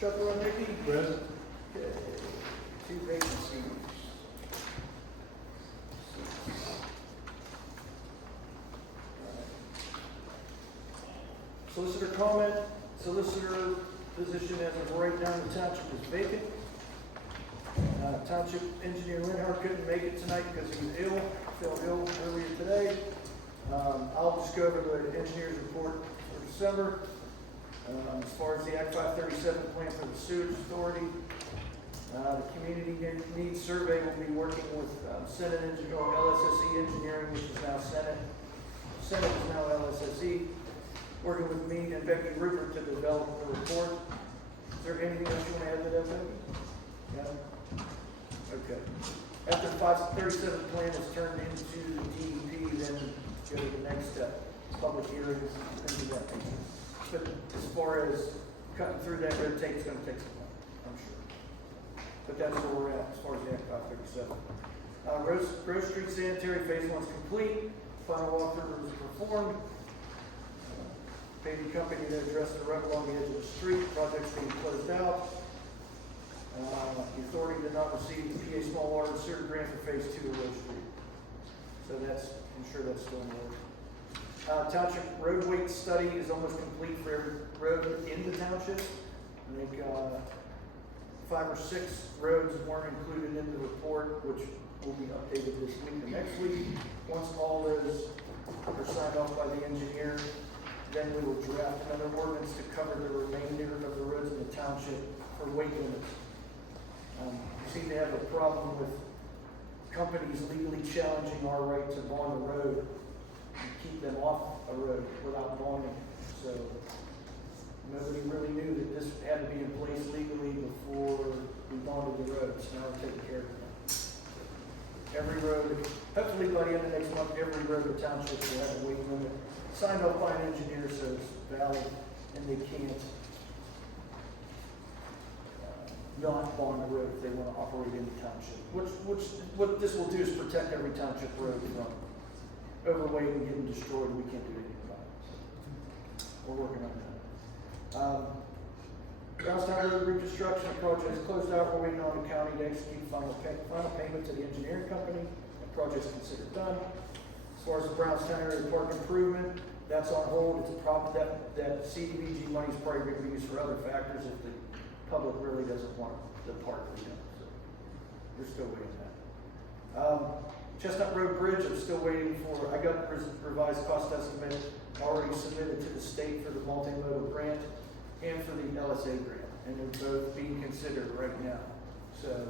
Chuck Ronicky? Present. Okay, 2 vacancies. Solicitor comment, solicitor position as of right now in the township is vacant. Township engineer Linhart couldn't make it tonight because he was ill, fell ill earlier today. I'll just go over the engineer's report for December. As far as the Act 537 plan for the sewage authority, the community needs survey will be working with Senate engineer, or LSSE engineering, which is now Senate. Senate is now LSSE, working with me and Becky Rupert to develop the report. Is there anything else you want to add to that, Becky? No? Okay. After the 537 plan is turned into the DEP, then go to the next step, public hearings, things of that nature. But as far as cutting through that red tape, it's going to take some time, I'm sure. But that's where we're at as far as the Act 537. Grove Street Sanitary Phase 1 is complete. Final walkthrough was performed. Paving company that addressed the rut along the edge of the street. Project's being closed out. The authority did not receive the PA Small Water and Sewer Grant for Phase 2 of Grove Street. So that's, I'm sure that's still in order. Township road weight study is almost complete for every road in the township. I think 5 or 6 roads weren't included in the report, which will be updated this week and next week. Once all those are signed off by the engineer, then we will draft another ordinance to cover the remainder of the roads in the township for weight limits. We seem to have a problem with companies legally challenging our right to bond a road and keep them off a road without bonding. So nobody really knew that this had to be in place legally before we bonded the roads. Now we're taking care of it. Every road, hopefully by the end of next month, every road in the township will have a weight limit signed off by an engineer, so it's valid, and they can't not bond the road if they want to operate in the township. What this will do is protect every township road from overweight and getting destroyed. We can't do anything about it. So we're working on that. Brownstown Road reconstruction project is closed out. We're waiting on the county to execute final payment to the engineering company. The project's considered done. As far as the Brownstown area park improvement, that's on hold. It's a problem that CDBG money is probably going to be used for other factors if the public really doesn't want the park redone. So we're still waiting on that. Chestnut Road Bridge, I'm still waiting for, I got revised cost estimate already submitted to the state for the multimodal grant and for the LSA grant, and they're both being considered right now. So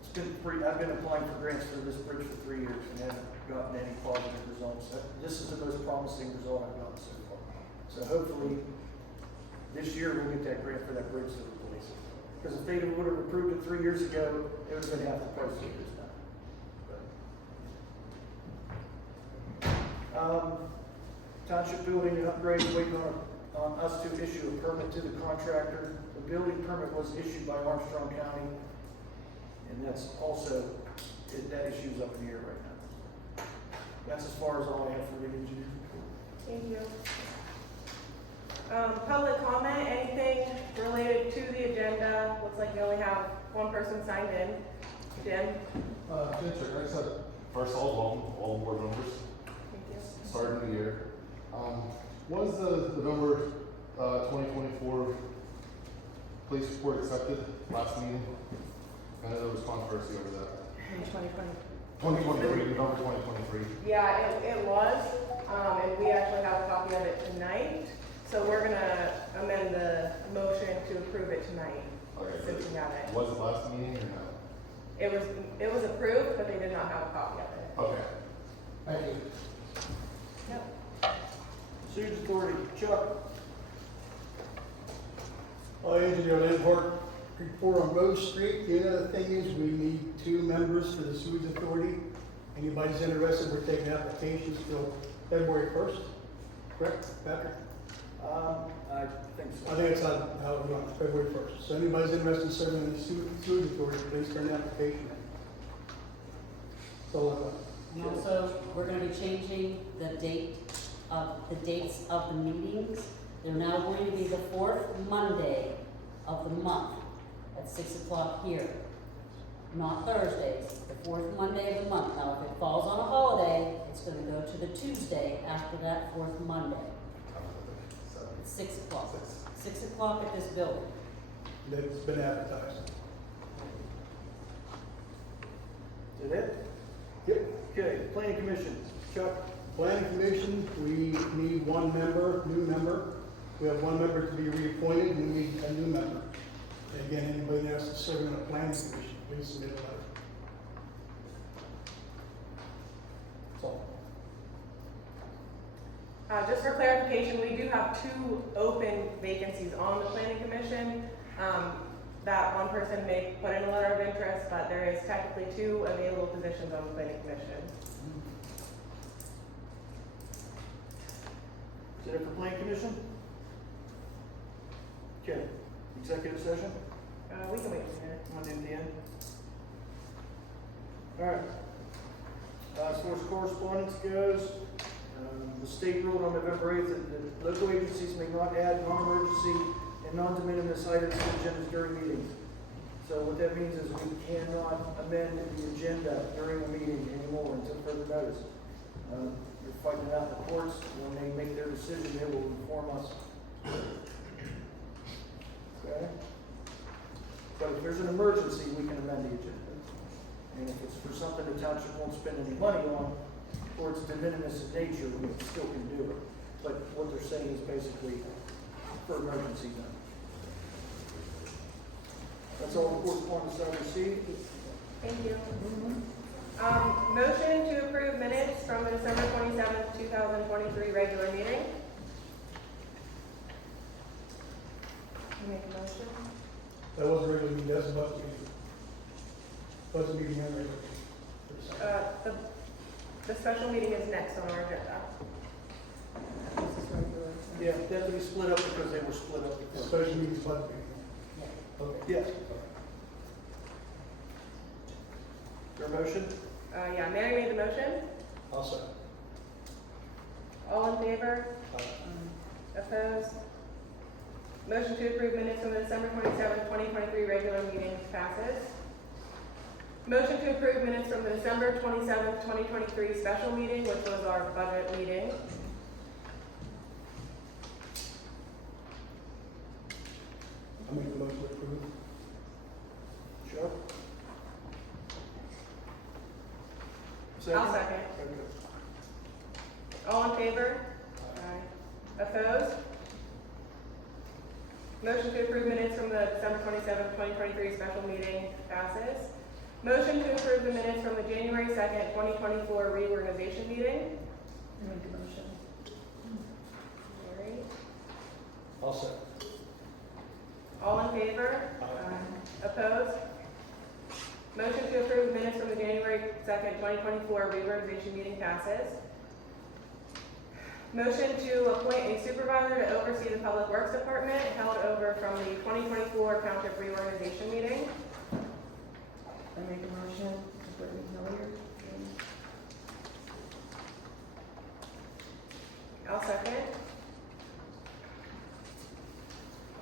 it's been I've been applying for grants for this bridge for 3 years and haven't gotten any positive results. This is the most promising result I've gotten so far. So hopefully this year we'll get that grant for that bridge to replace it. Because if they would have approved it 3 years ago, it would have been half the price it is now. Township building and upgrade, waiting on us to issue a permit to the contractor. The building permit was issued by Armstrong County, and that's also, that issue's up in the air right now. That's as far as all I have for the engineer. Thank you. Public comment, anything related to the agenda? Looks like you only have one person signed in. Jim? Chair, I said, first of all board members, Thank you. starting the year. Was the November 2024 police report accepted last meeting? I know there was controversy over that. In 2020. 2023, November 2023. Yeah, it was, and we actually have a copy of it tonight. So we're gonna amend the motion to approve it tonight. Okay. Since we have it. Was it last meeting or no? It was approved, but they did not have a copy of it. Okay. Thank you. Yep. Sewage Authority, Chuck. Engineer Linhart, report on Road Street. The other thing is we need 2 members for the Sewage Authority. Anybody's interested, we're taking applications till February 1st. Correct, Patrick? I think so. I think it's how it runs, February 1st. So anybody's interested in serving in the Sewage Authority, please turn the application in. So, And also, we're gonna be changing the dates of the meetings. They're now going to be the fourth Monday of the month at 6 o'clock here. Not Thursdays, the fourth Monday of the month. Now, if it falls on a holiday, it's gonna go to the Tuesday after that fourth Monday. It's 6 o'clock. 6 o'clock at this building. It's been advertised. Is that it? Yep. Okay, planning commission, Chuck, Planning Commission, we need one member, new member. We have one member to be reappointed, and we need a new member. And again, anybody that has to serve in a planning commission, please submit a letter. That's all. Just for clarification, we do have 2 open vacancies on the planning commission. That one person may put in a letter of interest, but there is technically 2 available positions on the planning commission. is that it for planning commission? Okay, executive session, We can wait a minute. want to do it at the end? All right. As far as correspondence goes, the state ruled on November 8th that local agencies may not add non-emergency and non-de minimis items to agendas during meetings. So what that means is we cannot amend the agenda during a meeting anymore until further notice. You're fighting it out in the courts. When they make their decision, they will inform us. Okay? But if there's an emergency, we can amend the agenda. And if it's for something the township won't spend any money on, or it's de minimis in nature, we still can do it. But what they're saying is basically for emergency then. That's all the correspondence I've received. Thank you. Motion to approve minutes from the December 27th, 2023 regular meeting. You make a motion? That wasn't regular meeting, that's a budget meeting. Budget meeting and regular meeting. The special meeting is next on our agenda. This is regular. Yeah, they have to be split up because they were split up before. Special meeting is budget meeting. Okay. Yes. Your motion? Yeah, Mary made the motion. I'll second. All in favor? Aye. Opposed? Motion to approve minutes from the December 27th, 2023 regular meeting passes. Motion to approve minutes from the December 27th, 2023 special meeting, which was our budget meeting. I make the motion to approve. Sure. I'll second. Okay. All in favor? Aye. Opposed? Motion to approve minutes from the December 27th, 2023 special meeting passes. Motion to approve the minutes from the January 2nd, 2024 reorganization meeting. Make the motion. Mary. I'll second. All in favor? Aye. Opposed? Motion to approve minutes from the January 2nd, 2024 reorganization meeting passes. Motion to appoint a supervisor to oversee the Public Works Department held over from the 2024 Township reorganization meeting. I make a motion to put in Hilliard. I'll second.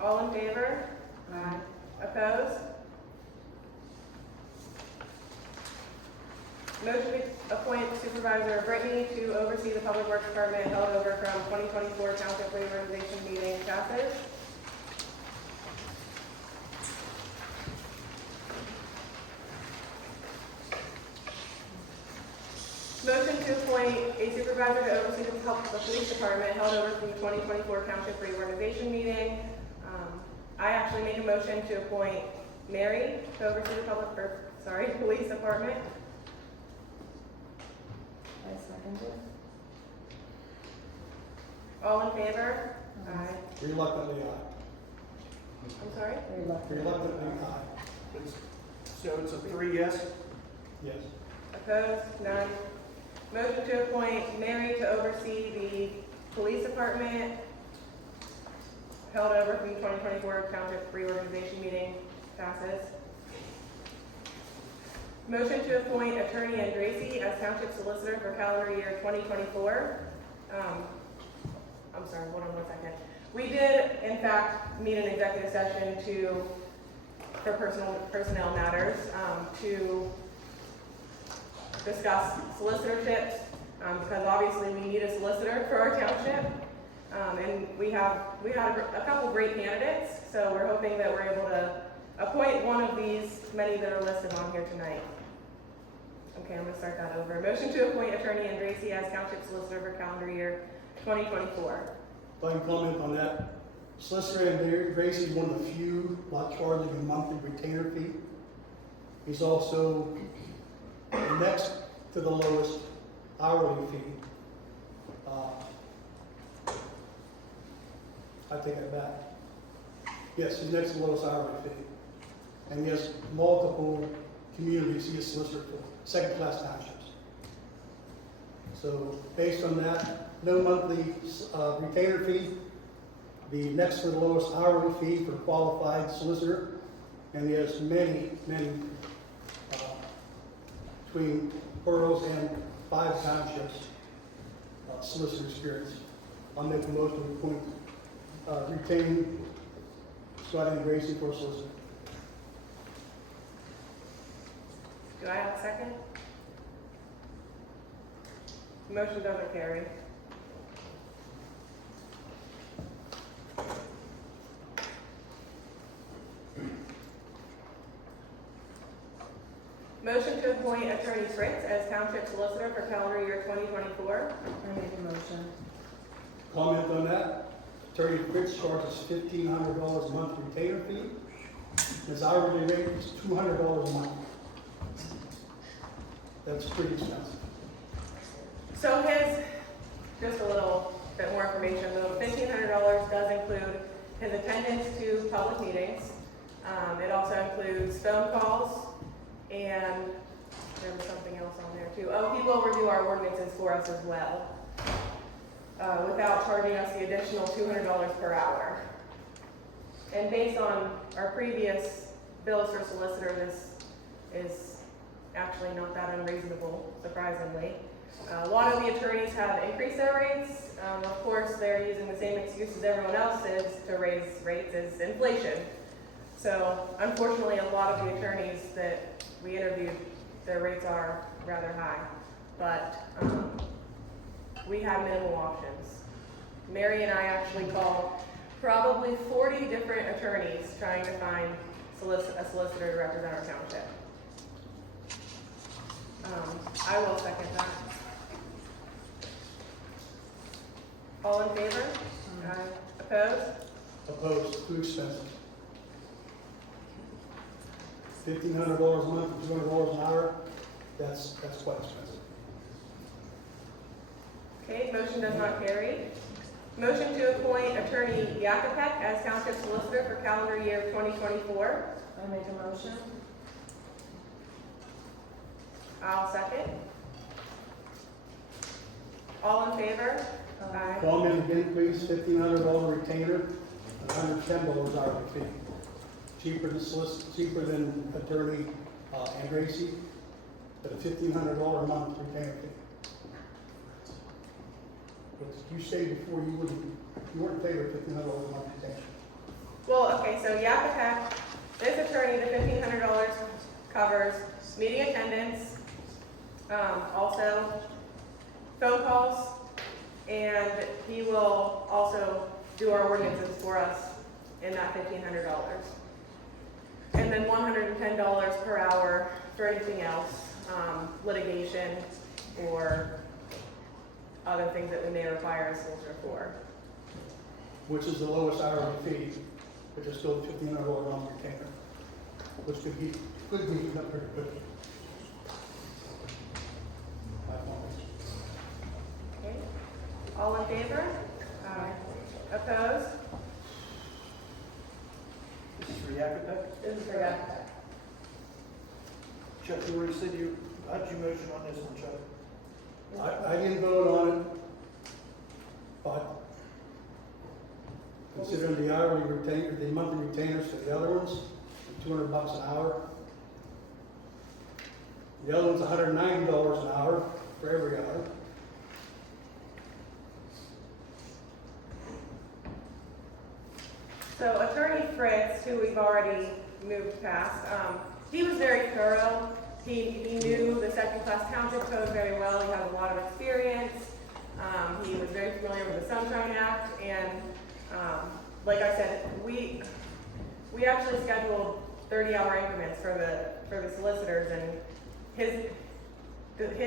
All in favor? Aye. Opposed? Motion to appoint Supervisor Brittany to oversee the Public Works Department held over from 2024 Township reorganization meeting passes. Motion to appoint a supervisor to oversee the police department held over from the 2024 Township reorganization meeting. I actually make a motion to appoint Mary to oversee the police department. I second it. All in favor? Aye. Reluctantly, aye. I'm sorry? Reluctantly, aye. So it's a 3 yes? Yes. Opposed? None. Motion to appoint Mary to oversee the police department held over from the 2024 Township reorganization meeting passes. Motion to appoint Attorney Andracy as Township Solicitor for calendar year 2024. I'm sorry, hold on one second. We We did, in fact, meet an executive session for personnel matters, to discuss solicitor-ships, because obviously we need a solicitor for our township. And we had a couple great candidates, so we're hoping that we're able to appoint one of these many that are listed on here tonight. Okay, I'm gonna start that over. Motion to appoint Attorney Andracy as Township Solicitor for calendar year 2024. If I can comment on that, Solicitor Andracy is one of the few not charging a monthly retainer fee. He's also next to the lowest hourly fee. I take that back. Yes, he's next to the lowest hourly fee. And he has multiple communities he is solicitor for, second-class townships. So based on that, no monthly retainer fee, the next to the lowest hourly fee for qualified solicitor, and he has many, between boroughs and 5 townships, solicitor experience. I'll make a motion to appoint, retain Scott Andracy for solicitor. Do I have a second? Motion doesn't carry. Motion to appoint Attorney Fritz as Township Solicitor for calendar year 2024. I make a motion. Comment on that? Attorney Fritz charges $1,500 a month retainer fee. His hourly rate is $200 a month. That's pretty expensive. So just a little bit more information, though, $1,500 does include his attendance to public meetings. It also includes phone calls, and there was something else on there too. Oh, he will review our ordinances for us as well, without charging us the additional $200 per hour. And based on our previous bills for solicitor, this is actually not that unreasonable, surprisingly. A lot of the attorneys have increased their rates. Of course, they're using the same excuse as everyone else is to raise rates as inflation. So unfortunately, a lot of the attorneys that we interviewed, their rates are rather high. But we have minimal options. Mary and I actually called probably 40 different attorneys trying to find a solicitor to represent our township. I will second that. All in favor? Opposed? Opposed, too expensive. $1,500 a month, $200 an hour, that's quite expensive. Okay, motion does not carry. Motion to appoint Attorney Yakupek as Township Solicitor for calendar year 2024. I make a motion. I'll second. All in favor? Aye. Comment again, please, $1,500 retainer, $110 hourly fee. Cheaper than Attorney Andracy, but a $1,500 a month retainer fee. But you stated before you weren't in favor of $1,500 a month retainer. Well, okay, so Yakupek, this attorney, the $1,500 covers meeting attendance, also phone calls, and he will also do our ordinances for us in that $1,500. And then $110 per hour for anything else, litigation or other things that we may require a solicitor for. Which is the lowest hourly fee, but there's still $1,500 a month retainer, which could be up pretty quickly. Okay, all in favor? Aye. Opposed? This is for Yakupek. This is for Yakupek. Chuck, you already said how'd you motion on this one, Chuck? I didn't vote on it, but considering the hourly retainer, the monthly retainers for the other ones, $200 an hour. The other one's $190 an hour for every hour. So Attorney Fritz, who we've already moved past, he was very thorough. He knew the second-class township code very well. He has a lot of experience. He was very familiar with the Sunshine Act, and like I said, we actually scheduled 30-hour increments for the solicitors, and his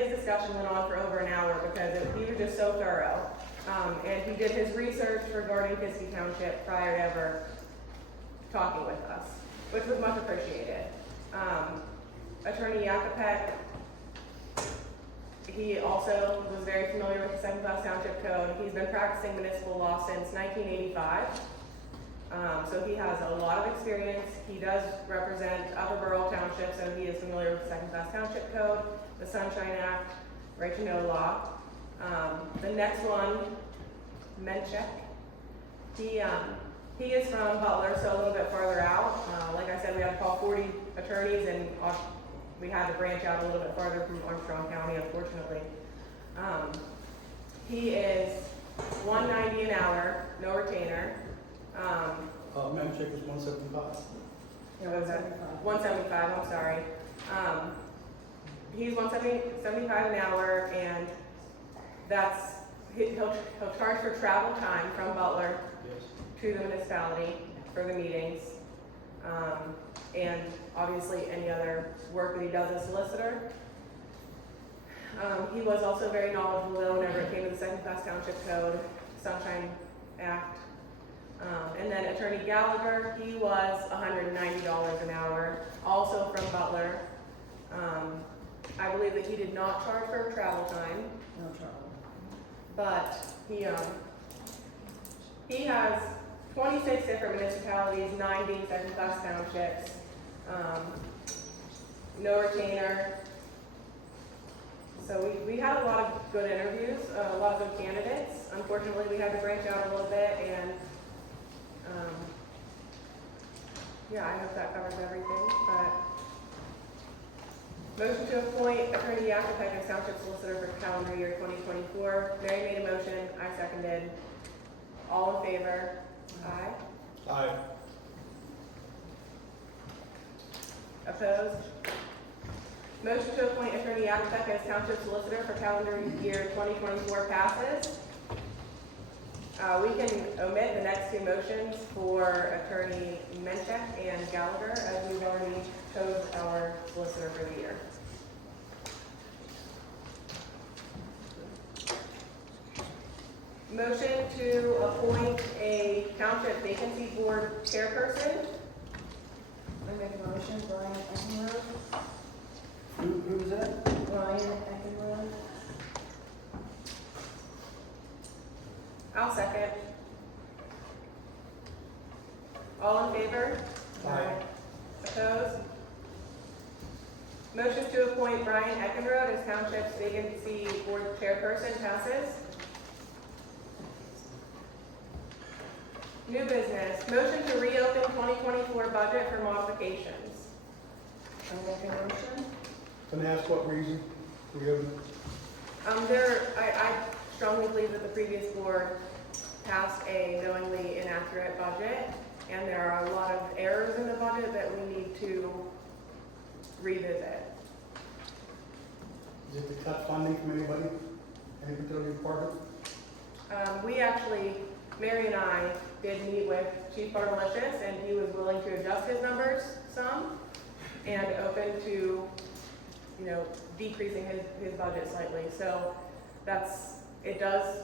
discussion went on for over an hour because he was just so thorough. And he did his research regarding Kiski Township prior to ever talking with us, which was much appreciated. Attorney Yakupek, he also was very familiar with the second-class township code. He's been practicing municipal law since 1985. So he has a lot of experience. He does represent Upper Borough Township, so he is familiar with the second-class township code, the Sunshine Act, right to know law. The next one, Menchek, he is from Butler, so a little bit farther out. Like I said, we had to call 40 attorneys, and we had to branch out a little bit farther from Armstrong County, unfortunately. He is $190 an hour, no retainer. Madam Chair, was 175. What was that? 175, I'm sorry. He's $175 an hour, and he'll charge for travel time from Butler Yes. to the municipality for the meetings. And obviously any other work that he does as solicitor. He was also very knowledgeable though whenever it came to the second-class township code, Sunshine Act. And then Attorney Gallagher, he was $190 an hour, also from Butler. I believe that he did not charge for travel time, No trouble. but he has 26 different municipalities, 90 second-class townships, no retainer. So we had a lot of good interviews, a lot of good candidates. Unfortunately, we had to branch out a little bit, and yeah, I hope that covers everything. But motion to appoint Attorney Yakupek as Township Solicitor for calendar year 2024. Mary made a motion, I seconded. All in favor? Aye. Aye. Opposed? Motion to appoint Attorney Yakupek as Township Solicitor for calendar year 2024 passes. We can omit the next two motions for Attorney Menchek and Gallagher, as we've already chose our solicitor for the year. Motion to appoint a Township Vacancy Board chairperson. I make a motion, Brian Eckenrode. Who was that? Brian Eckenrode. I'll second. All in favor? Aye. Opposed? Motion to appoint Brian Eckenrode as Township's Vacancy Board chairperson passes. New business, motion to reopen 2024 budget for modifications. I make a motion. Can I ask what reason? We have, I strongly believe that the previous board passed a knowingly inaccurate budget, and there are a lot of errors in the budget that we need to revisit. is it to cut funding from anybody? Any particular department? We actually, Mary and I did meet with Chief Bartolicious, and he was willing to adjust his numbers some and open to, decreasing his budget slightly. So it does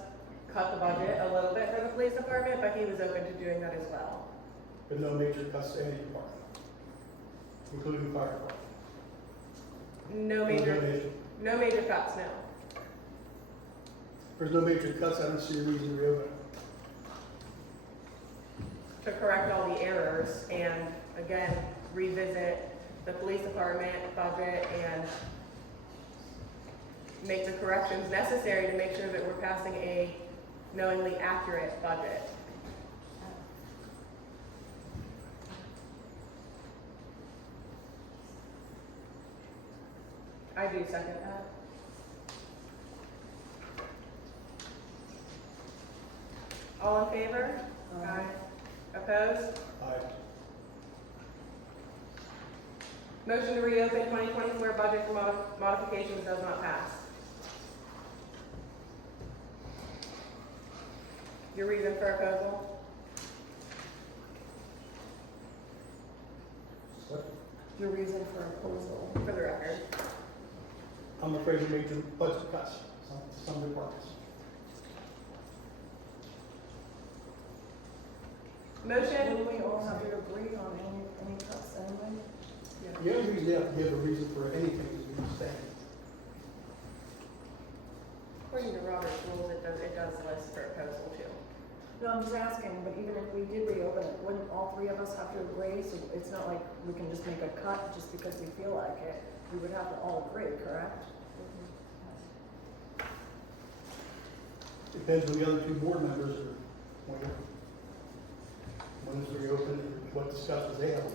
cut the budget a little bit for the police department, but he was open to doing that as well. But no major cuts to any department, including the fire department? No major cuts, no. If there's no major cuts, I don't see a reason to reopen it. To correct all the errors and, again, revisit the police department budget and make the corrections necessary to make sure that we're passing a knowingly accurate budget. I do second that. All in favor? Aye. Opposed? Aye. Motion to reopen 2024 budget for modifications does not pass. Your reason for opposal? What? Your reason for opposal? For the record. I'm afraid of major budget cuts, some departments. Motion? Wouldn't we all have to agree on any cuts anyway? You don't usually have to give a reason for anything that you say. According to Robert's rules, it does list for opposal too. No, I'm just asking, but even if we did reopen it, wouldn't all three of us have to agree? So it's not like we can just make a cut just because we feel like it. We would have to all agree, correct? Depends when the other two board members are, when it's reopened, and what discussions they have on it.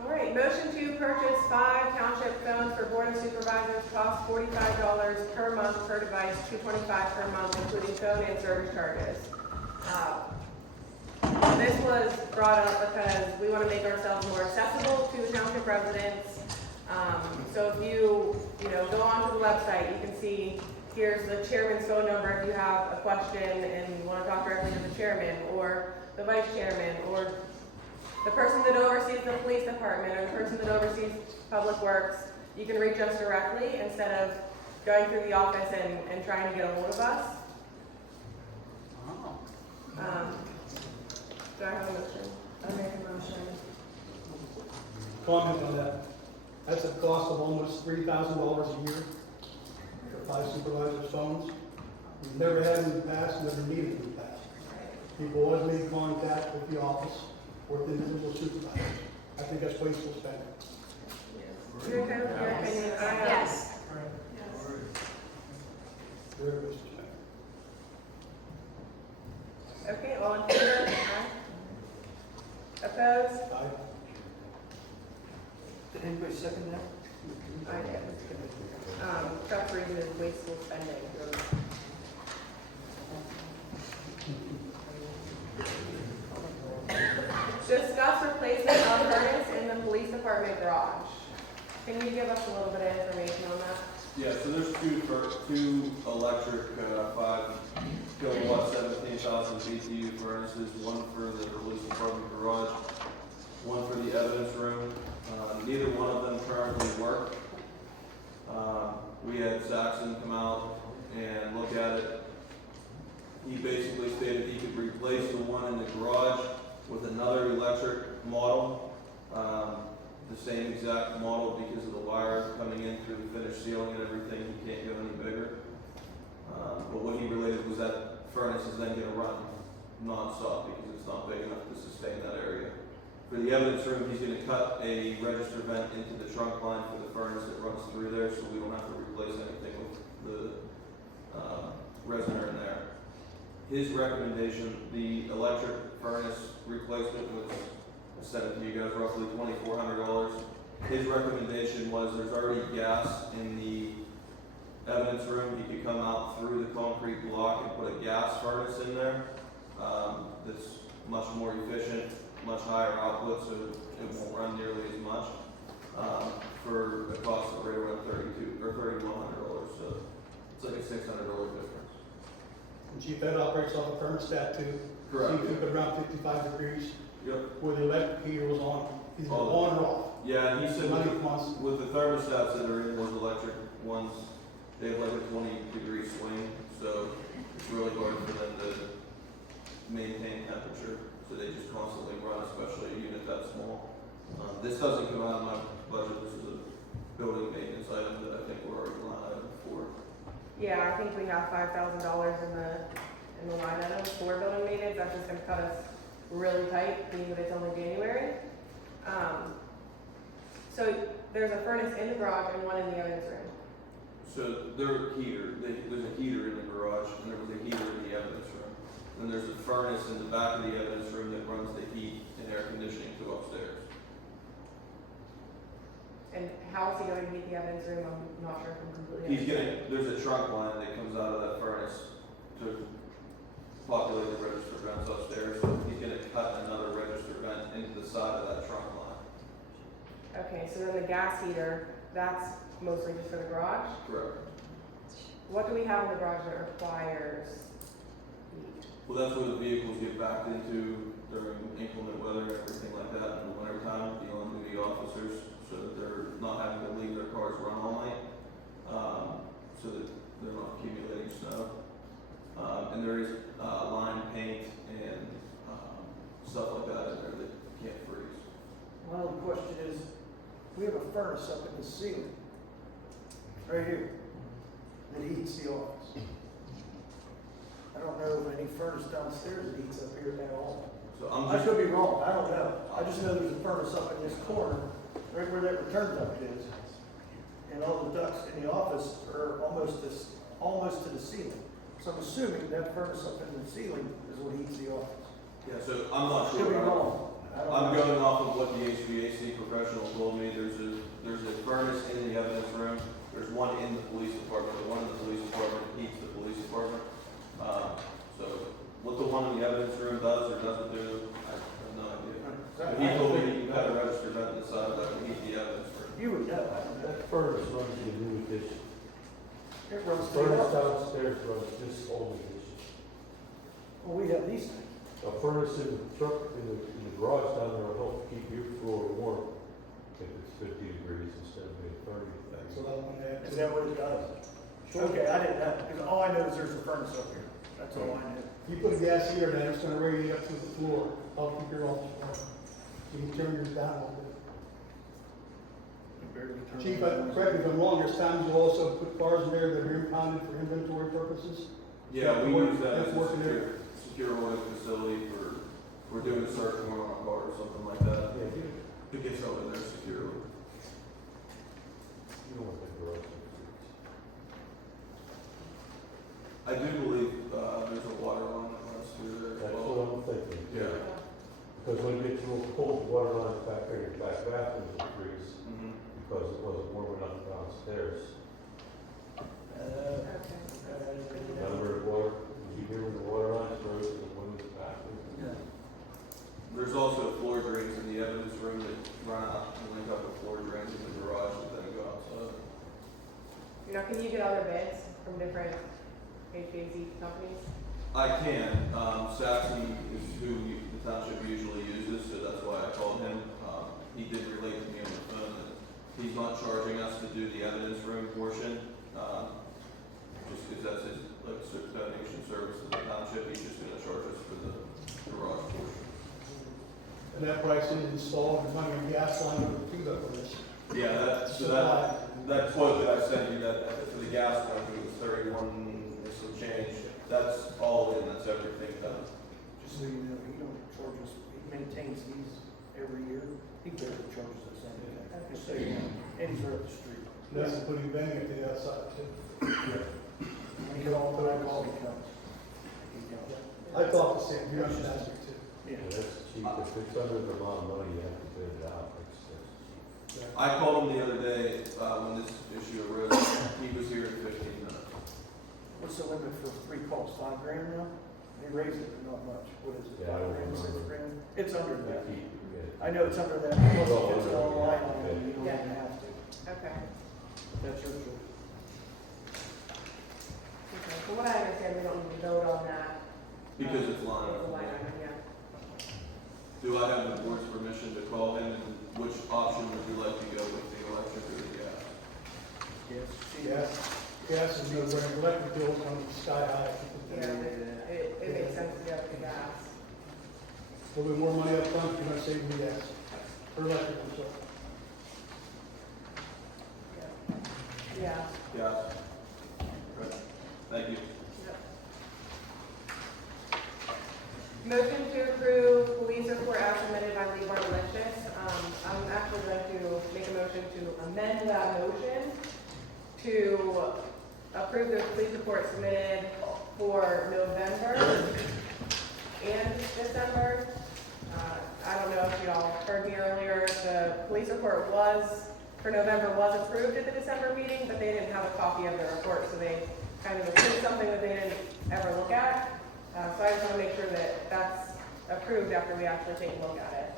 All right, motion to purchase 5 township phones for board of supervisors, cost $45 per month per device, $225 per month, including phone and service charges. This was brought up because we want to make ourselves more accessible to township residents. So if you go onto the website, you can see here's the chairman's phone number if you have a question and you want to talk directly to the chairman or the vice chairman or the person that oversees the police department or the person that oversees public works. You can reach us directly instead of going through the office and trying to get a hold of us. Do I have a motion? I make a motion. Comment on that. That's a cost of almost $3,000 a year for 5 supervisors' phones. We've never had them in the past, never needed them in the past. People always made contact with the office or with individual supervisors. I think that's wasteful spending. You okay with your opinion? Yes. Very wasteful spending. Okay, all in favor? Aye. Opposed? Aye. Did anybody second that? I did. Chuck's reason is wasteful spending. Discuss replacement of furnace in the police department garage. Can you give us a little bit of information on that? Yeah, so there's two electric, 5 kilowatt, 17,000 BTU furnaces, one for the police department garage, one for the evidence room. Neither one of them currently work. We had Saxon come out and look at it. He basically stated he could replace the one in the garage with another electric model, the same exact model because of the wire coming in through the finished ceiling and everything. He can't go any bigger. But what he related was that furnace is then going to run non-stop because it's not big enough to sustain that area. For the evidence room, he's going to cut a register vent into the trunk line for the furnace that runs through there, so we don't have to replace anything with the resonator in there. His recommendation, the electric furnace replacement was, I sent it to you guys, roughly $2,400. His recommendation was there's already gas in the evidence room. He could come out through the concrete block and put a gas furnace in there that's much more efficient, much higher output, so it won't run nearly as much for a cost of right around $3,100. So it's like a $600 difference. And Chief, that operates off a thermostat too. Correct. So you keep it around 55 degrees Yep. where the electric heater was on, either Oh. on or off. Yeah, and he said Money costs. with the thermostats that are in those electric ones, they have like a 20-degree swing, so it's really hard for them to maintain temperature. So they just constantly run, especially a unit that small. This doesn't come out of my budget. This is a building maintenance item that I think we're already line item for. Yeah, I think we have $5,000 in the line item for building maintenance. That's just going to cut us really tight, being that it's only January. So there's a furnace in the garage and one in the evidence room. So there's a heater in the garage, and there was a heater in the evidence room. Then there's a furnace in the back of the evidence room that runs the heat and air conditioning to upstairs. And how is he going to heat the evidence room? I'm not sure if I'm completely. He's gonna, there's a trunk line that comes out of that furnace to populate the register vents upstairs. So he's gonna cut another register vent into the side of that trunk line. Okay, so then the gas heater, that's mostly just for the garage? Correct. What do we have in the garage that requires heat? Well, that's where the vehicles get backed into during inclement weather and everything like that in the winter time, the on-duty officers, so that they're not having to leave their cars run all night, so that they're not accumulating snow. And there is, lime paint and, stuff like that in there that can't freeze. My only question is, we have a furnace up in the ceiling, right here, that heats the office. I don't know of any furnace downstairs that heats up here at all. So I'm I just, could be wrong, I don't know. I just know there's a furnace up in this corner, right where that return duct is. And all the ducts in the office are almost to the ceiling. So I'm assuming that furnace up in the ceiling is what heats the office. yeah, so I'm not Could be sure. wrong. I don't I'm know. going off of what the HVAC professional told me. There's a furnace in the evidence room. There's one in the police department. The one in the police department heats the police department. So what the one in the evidence room does or doesn't do, I have no idea. But he told me you had a register vent inside that would heat the evidence room. You would know, I don't know. That furnace runs the new addition. It runs The to the furnace office. downstairs runs this old addition. Well, we have these things. A furnace in the truck, in the garage down there will help keep your floor warm if it's 50 degrees instead of being 30. So that one there. Is that what it does? Okay, I didn't know, because all I know is there's a furnace up here. That's all I knew. If you put a gas heater down, it's gonna radiate up to the floor, help keep your office warm. So you can turn yours down a little bit. Chief, correct me if I'm wrong, there's times you also put cars in there that are impounded for inventory purposes? Yeah, we use that as That's a working there. secure holding facility for, we're doing a search warrant on a car or something like that. Yeah, you It gets over there securely. don't want that garage. I do believe, there's a water line that runs through there as That's well. what I'm thinking. Yeah. Because when it gets real cold, the water lines back there in your back bathrooms will freeze Mhm. because it wasn't warm enough downstairs. Okay. Remember the water, did you hear when the water lines rose in the women's bathroom? There's also floor drains in the evidence room that run out and link up with floor drains in the garage that then go outside. You know, can you get other bids from different HVAC companies? I can. Saxon is who the township usually uses, so that's why I called him. He did relate to me on the phone that he's not charging us to do the evidence room portion, just because that's his, like, donation service to the township. He's just gonna charge us for the garage portion. And that price is installed and running a gas line over to the furnace. Yeah, that quote that I sent you, that for the gas one, it was 31 or some change. That's all in, that's everything done. Just so you know, he don't charge us, he maintains these every year. He barely charges us anything. Just so you know, and he's right up the street. And that's including vending at the outside too. When he calls, when I call, he comes. He comes. I thought the same, you should ask me too. Yeah, Yeah. that's cheap. If it's under the amount of money, you have to bid it out. That's cheap. I called him the other day, when this issue arose. He was here in 15 minutes. What's the limit for 3 calls, $5,000 now? They raised it, but not much. What is it, Yeah, I don't $5,000, remember. $6,000? It's under They that. keep- yeah. I know it's under that, plus Well, if it's yeah. online, you don't Yeah. even have to. Okay. That's your choice. Okay, from what I understand, we don't need to vote on that. Because it's line It's a item. line item, yeah. Do I have the board's permission to call him? And which option would you like to go with, the electric or the gas? Yes. Gas, gas is no brainer, electric bills come sky high. Yeah, it makes sense to go with the gas. A little bit more money up front, you're gonna save the gas, or electric, I'm sorry. Yeah. Gas. Okay. Thank you. Yep. Motion to approve police report as submitted by Lee Bartalicious. I'm actually going to make a motion to amend that motion to approve the police report submitted for November and December. I don't know if y'all heard me earlier, the police report was for November was approved at the December meeting, but they didn't have a copy of the report, so they kind of approved something that they didn't ever look at. So I just want to make sure that that's approved after we actually take a look at it.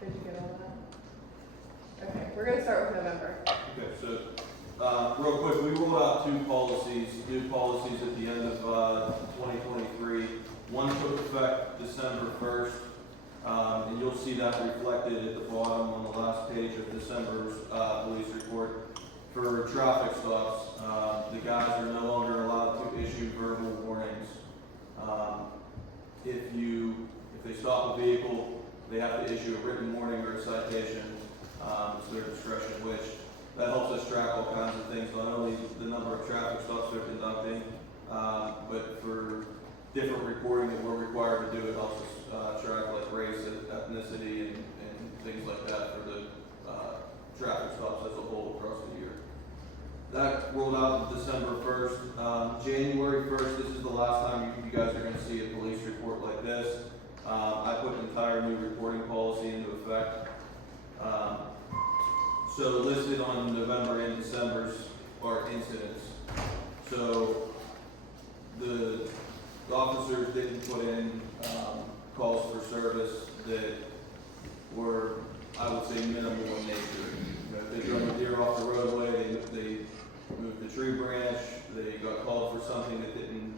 Did you get all that? Okay, we're going to start with November. Okay, so, real quick, we rolled out two policies, new policies at the end of, 2023. One took effect December 1st, and you'll see that reflected at the bottom on the last page of December's, police report. For traffic stops, the guys are no longer allowed to issue verbal warnings. If they stop a vehicle, they have to issue a written warning or a citation. It's their discretion, which that helps us track all kinds of things, not only the number of traffic stops they're conducting, but for different reporting that we're required to do, it helps us track like race, ethnicity, and things like that for the traffic stops as a whole across the year. That rolled out December 1st. January 1st, this is the last time you guys are going to see a police report like this. I put an entire new reporting policy into effect. So listed on November and December's are incidents. So the officers didn't put in calls for service that were, I would say, minimal in nature. You know, if they drove a deer off the roadway, they moved a tree branch, they got called for something that didn't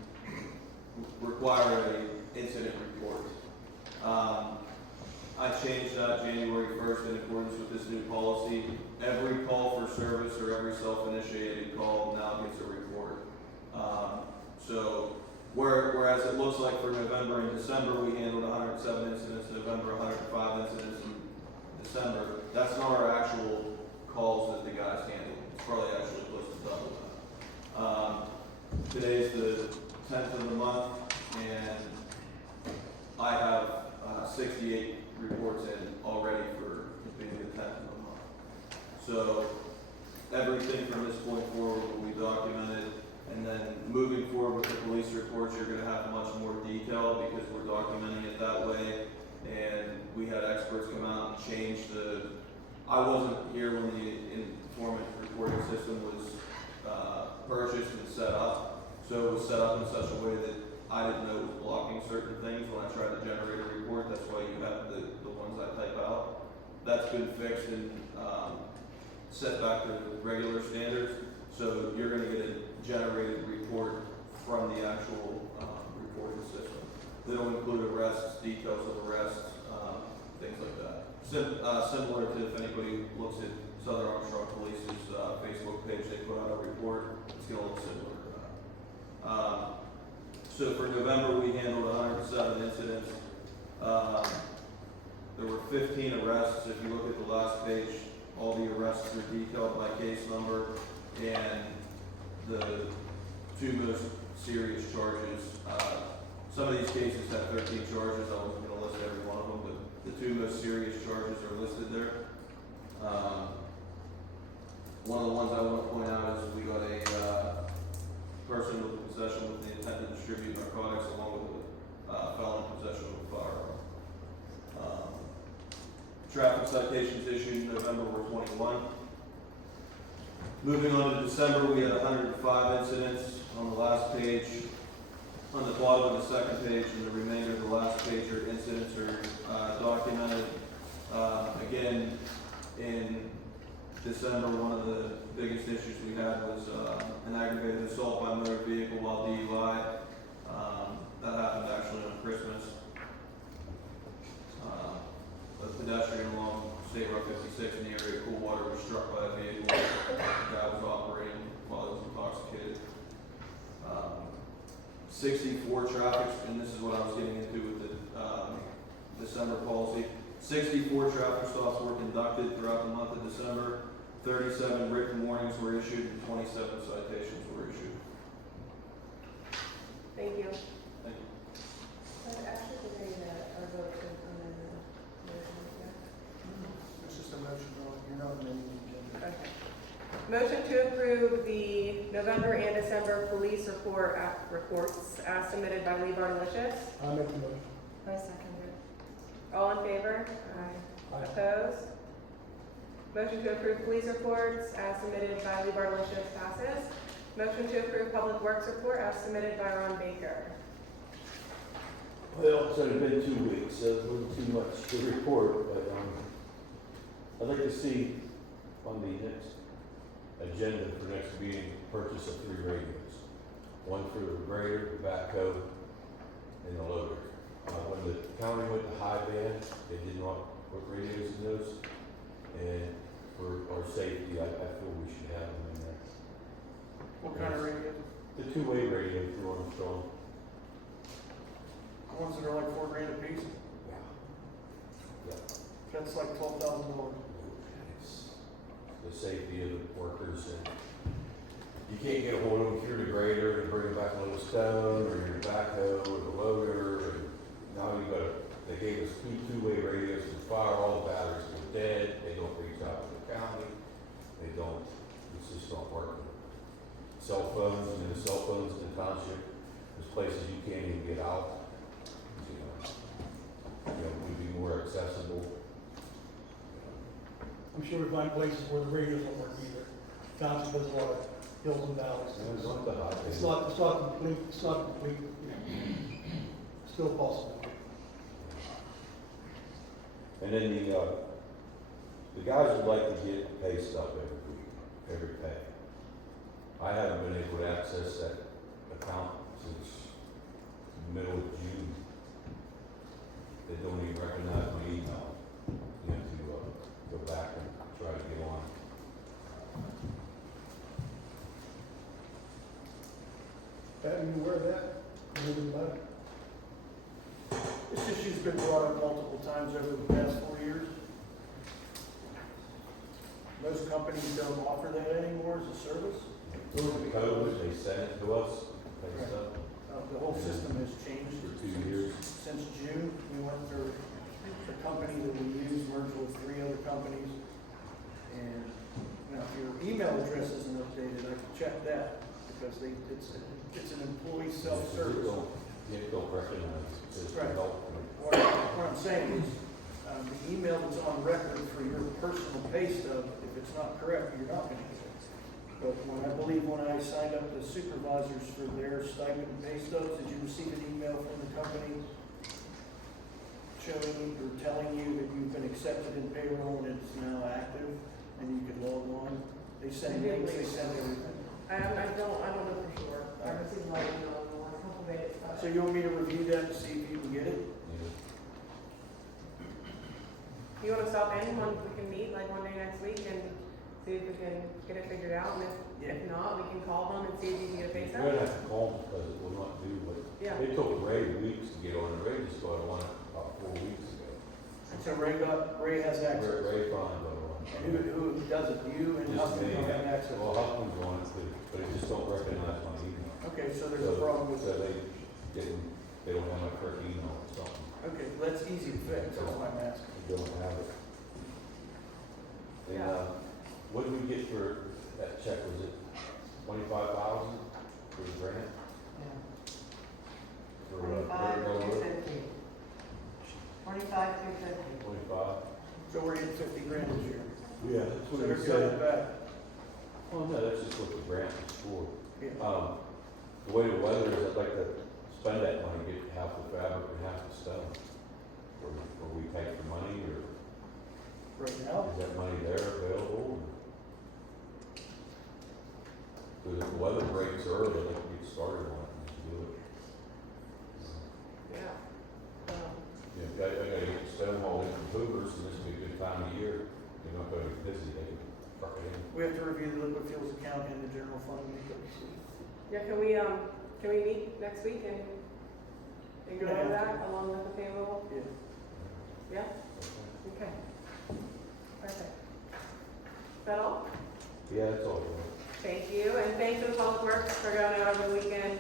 require an incident report. I changed that January 1st in accordance with this new policy. Every call for service or every self-initiated call now gets a report. So whereas it looks like for November and December we handled 107 incidents, November 105 incidents in December, that's not our actual calls that the guys handled. It's probably actually close to double that. Today's the 10th of the month, and I have 68 reports in already for being the 10th of the month. So everything from this point forward will be documented, and then moving forward with the police reports, you're going to have much more detail because we're documenting it that way. And we had experts come out and change I wasn't here when the informant reporting system was purchased and set up. So it was set up in such a way that I didn't know it was blocking certain things when I tried to generate a report. That's why you have the ones I type out. That's been fixed and set back to regular standards. So you're going to get a generated report from the actual reporting system. That'll include arrests, details of arrests, things like that. Similar to if anybody looks at Southern Armstrong Police's Facebook page, they put out a report. It's going to look similar to that. So for November, we handled 107 incidents. There were 15 arrests. If you look at the last page, all the arrests are detailed by case number, and the two most serious charges. Some of these cases have 13 charges. I wasn't going to list every one of them, but the two most serious charges are listed there. One of the ones I want to point out is we got a person with possession with the intent to distribute narcotics along with a felon in possession of a firearm. Traffic citations issued in November were 21. Moving on to December, we had 105 incidents on the last page. On the bottom of the second page and the remainder of the last page are incidents are documented. Again, in December, one of the biggest issues we had was an aggravated assault by motor vehicle while DUI. That happened actually on Christmas. A pedestrian along State Road 56 in the area of Coolwater was struck by a vehicle. The guy was operating while he was intoxicated. 64 traffic, and this is what I was getting into with the December policy. 64 traffic stops were conducted throughout the month of December. 37 written warnings were issued and 27 citations were issued. Thank you. Thank you. Actually, our vote to amend the motion, yeah. It's just a motion, you're not amending the agenda. Okay. Motion to approve the November and December police reports as submitted by Lee Bartalicious. I'll make the motion. I second it. All in favor? Aye. Aye. Opposed? Motion to approve police reports as submitted by Lee Bartolicious passes. Motion to approve public works report as submitted by Ron Baker. Well, it's only been 2 weeks, so it wasn't too much to report, but, I'd like to see on the next agenda for next meeting, purchase of 3 radios. One for the grader, the backhoe, and the loader. When the county went to high band, they did not put radios in those. And for our safety, I feel we should have them in there. What kind of radio? The 2-way radio through Armstrong. The ones that are like $4,000 a piece? Yeah. That's like $12,000. It's the safety of the workers, and you can't get a hold of them through the grader and bring them back on the stone, or your backhoe, or the loader, and now they gave us 2-way radios to fire, all the batteries go dead, they don't reach out to the county, it's just not working. Cell phones, the cell phones in the township, there's places you can't even get out. Would be more accessible. I'm sure we find places where the radios don't work either. Township has a lot of hills and valleys. And it's not the high band. It's not complete, still possible. And then the guys would like to get pay stub every week, every pay. I haven't been able to access that account since the middle of June. They don't even recognize my email. You have to go back and try to get on. Pat, are you aware of that? Anything about it? This issue's been brought up multiple times over the past 4 years. Most companies don't offer that anymore as a service. Code, they sent it to us, pay stub. The whole system has changed. For 2 years. Since June, we went through the company that we use merged with 3 other companies. And now, if your email address isn't updated, I can check that because it's an employee self-service. They don't recognize it. It's Right. help. What I'm saying is, the email that's on record for your personal pay stub, if it's not correct, you're not gonna get it. But when I signed up the supervisors for their stipend and pay stubs, did you receive an email from the company showing or telling you that you've been accepted in payroll and it's now active and you could log on? They send links, they send everything. I don't know for sure. I received my email in the last couple days. So you want me to review that to see if you can get it? You wanna stop in when we can meet, like one day next week, and see if we can get it figured out, and if not, we can call them and see if you can get a face We're gonna up. have to call them because it will not do what, Yeah. it took Ray weeks to get on, and Ray just got on about 4 weeks ago. So Ray has access. Ray finally got on. Who does it? You and Just Husband me. don't have access? Well, Huffman's on it too, but it just don't recognize my email. Okay, so there's a problem with So it. they don't have my correct email or something. Okay, well, that's easy to fix, that's why I'm asking. They don't have it. And, Yeah. what did we get for that check? Was it 25,000 for the grant? For, 25,250. 25,250. 25? So we're getting 50 grand this year. Yeah, that's So what they're it cutting said. back. Oh, no, that's just what the grant is for. Yeah. The way the weather is, I'd like to spend that money, get half the fabric and half the stone. Or we take the money, or Right now, is that money there available? Because if the weather breaks early, I'd like to get started on it and just do it. Yeah. Yeah, I gotta get the stone hauled in from Hoover's, and this will be a good time of year. They're not gonna be busy, they can truck it in. we have to review the liquid fuels account and the general fund. Yeah, can we meet next week and go Yeah. over that along with the payroll? Yeah. Yeah? Okay. Perfect. Is that all? Yeah, that's all. Right. Thank you, and thanks to the Public Works for going out over the weekend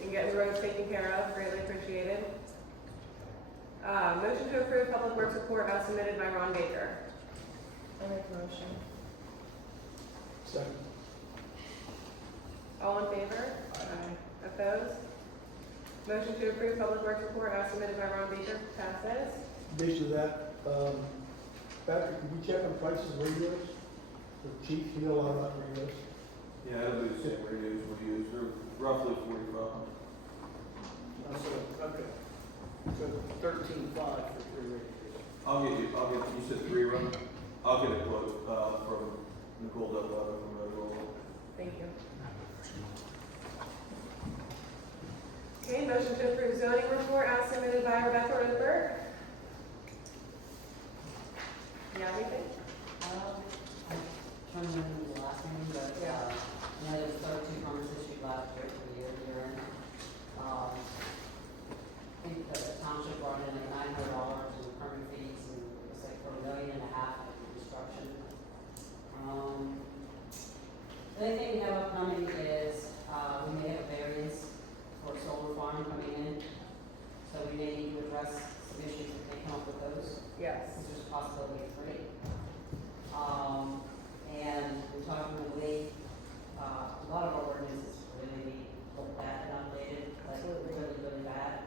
and getting the roads taken care of, greatly appreciated. Motion to approve Public Works report as submitted by Ron Baker. I make a motion. Second. All in favor? Aye. Opposed? Motion to approve Public Works report as submitted by Ron Baker passes. In addition to that, Patrick, could you check on prices of radios? The chief, you know a lot about radios. Yeah, it'll be the same radios we use, they're roughly 45. Okay. So 13.5 for 3 radios. You said 3 run? I'll get a quote, from Nicole Delgado from Motorola. Thank you. Okay, motion to approve zoning report as submitted by Rebecca Rupert. You have anything? I turned them in the last meeting, but, Yeah. you know, there was 32 permits issued last year for the year in. I think the township brought in like $900 in permit fees and it was like for $1.5 million in construction. The only thing we have upcoming is, we may have a variance for a solar farm coming in. So we may need to address some issues if they come up with those. Yes. Because there's a possibility of 3. And we're talking with Lee, a lot of our ordinances really need looked at and updated, like Absolutely. really, really bad.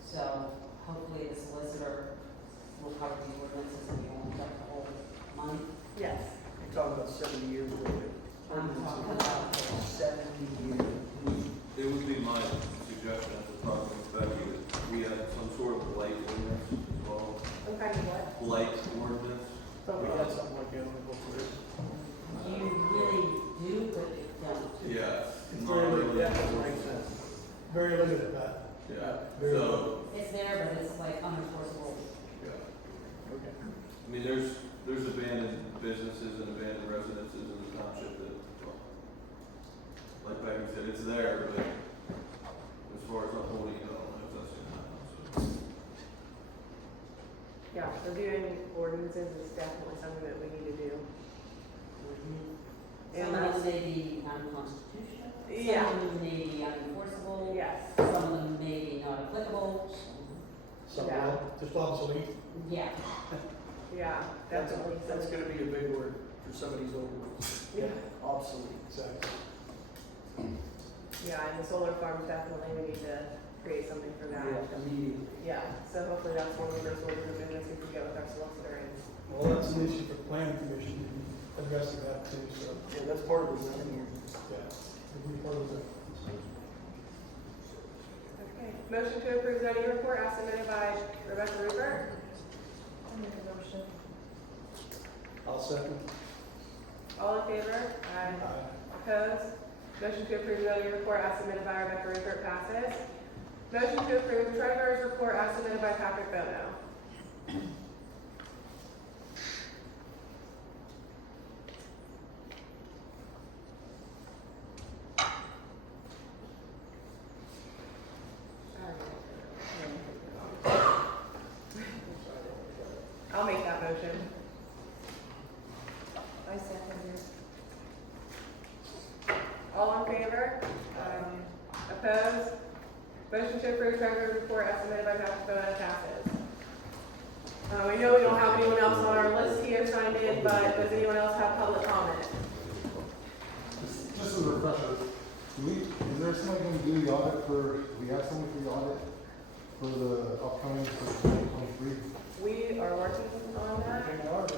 So hopefully the solicitor will cover these ordinances and we won't have the whole money. Yes. You're talking about 70 years later. I'm talking about 70 years. It would be my suggestion at the talking with Becky that we had some sort of blight ordinance as well. Some kind of what? Blight ordinance. Thought we had something like that on the book for this. You really do, but you don't. Yeah. It's very, that doesn't make sense. Very limited, Pat. Yeah, Very so, It's there, but it's like unenforceable. yeah. Okay. I mean, there's abandoned businesses and abandoned residences in the township that, well, like Becky said, it's there, but as far as upholding it, I don't know if that's gonna happen, so. Yeah, reviewing ordinances is definitely something that we need to do. Some of them may be unconstitutional. Yeah. Some of them may be unenforceable. Yes. Some of them may be not applicable. Some Yeah. just obsolete. Yeah. Yeah, definitely. That's gonna be a big word for some of these old ones. Yeah. Obsolete. Exactly. Yeah, and the solar farms definitely, we need to create something for that. Yeah, immediately. Yeah, so hopefully that's one of those orders of business we can get with our solicitor and. Well, that's an issue for planning commission, to be addressing that too, so, Yeah, that's part of the zoning ordinance. yeah. It'll be part of the. Okay, motion to approve zoning report as submitted by Rebecca Rupert. I'll make a motion. I'll second. All in favor? Aye. Opposed? Motion to approve zoning report as submitted by Rebecca Rupert passes. Motion to approve treasurer's report as submitted by Patrick Bono. I'll make that motion. I second it. All in favor? Opposed? Motion to approve treasurer's report as submitted by Patrick Bono passes. We know we don't have anyone else on our list here signed in, but does anyone else have public comment? Just as a refresher, is there somebody going to do the audit do we have someone for the audit for the upcoming for 2023? We are working on that. Take an order.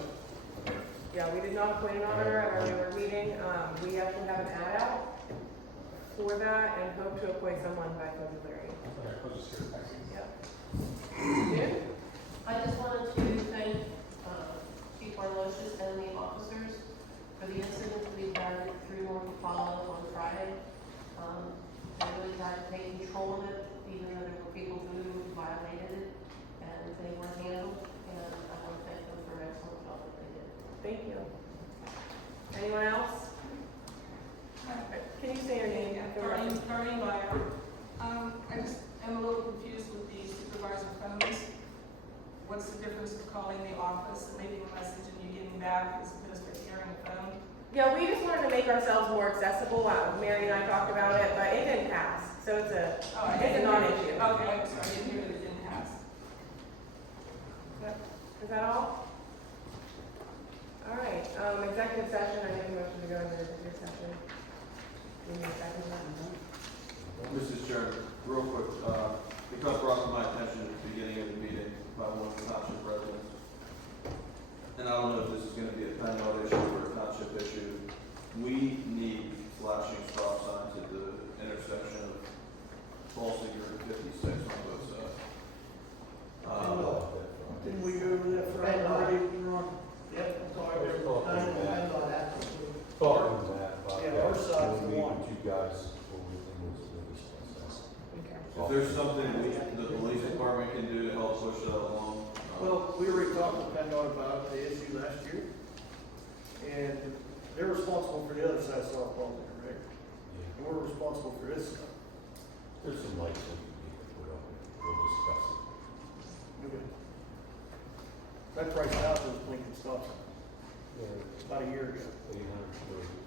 Yeah, we did not appoint an auditor at our regular meeting. We actually have an ad out for that and hope to appoint someone by February. Okay, I'll just hear it. Thanks. Yep. June? I just wanted to thank Chief Barlocious and the officers for the incident we had through North Apollo on Friday. They really had to take control of it, even though there were people who violated it, and they were handled, and I want to thank them for an excellent job that they did. Thank you. Anyone else? Can you say your name? Darlene Meyer. I just am a little confused with the supervisor phones. What's the difference of calling the office and leaving a message and you getting back as opposed to hearing the phone? Yeah, we just wanted to make ourselves more accessible. Mary and I talked about it, but it didn't pass, so it's a non-issue. Okay, I'm sorry, I didn't hear that it didn't pass. Yep. Is that all? All right, executive session, I make a motion to go into executive session. We need a second for that? Mrs. Chairman, real quick, because brought to my attention at the beginning of the meeting by one of the township residents. our side is the We'll one. meet with you guys before we discuss Okay. If there's something the police department can do to help push that along. Well, we already talked with PennDOT about the issue last year. And they're responsible for the other side of softball there, right? Yeah. And we're responsible for this stuff. There's some lights that we need to put up, we'll discuss it. Okay. That priced out those blinking stop signs about a year ago. 800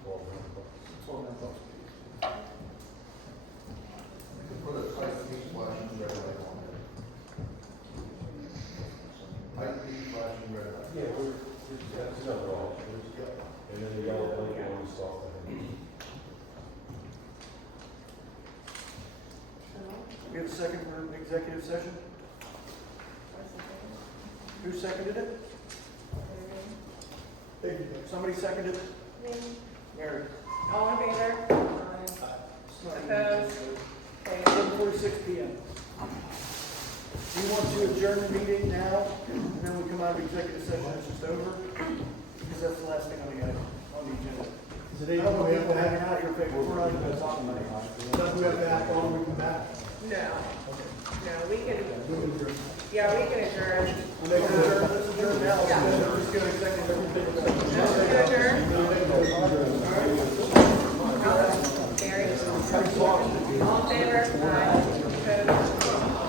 or 1,200 bucks. $1,200 a piece. You can put a tight speed flashing red light on there. Tight speed flashing red light. Yeah, that's another option. And then the yellow blinking on the stop sign. We have a second for the executive session? Who seconded it? Thank you. Somebody seconded it? Mary. All in favor? It's not even- Opposed? Okay. 7:46 PM. We want to adjourn the meeting now, and then we come out of executive session, it's just over, because that's the last thing on the agenda. Is it I eight, don't want we have people to hanging have, out here, but we're not even gonna talk about it. does we have to act on when we come back? No, no, we can, We can adjourn. yeah, we can adjourn. I'll make a Let's adjourn now.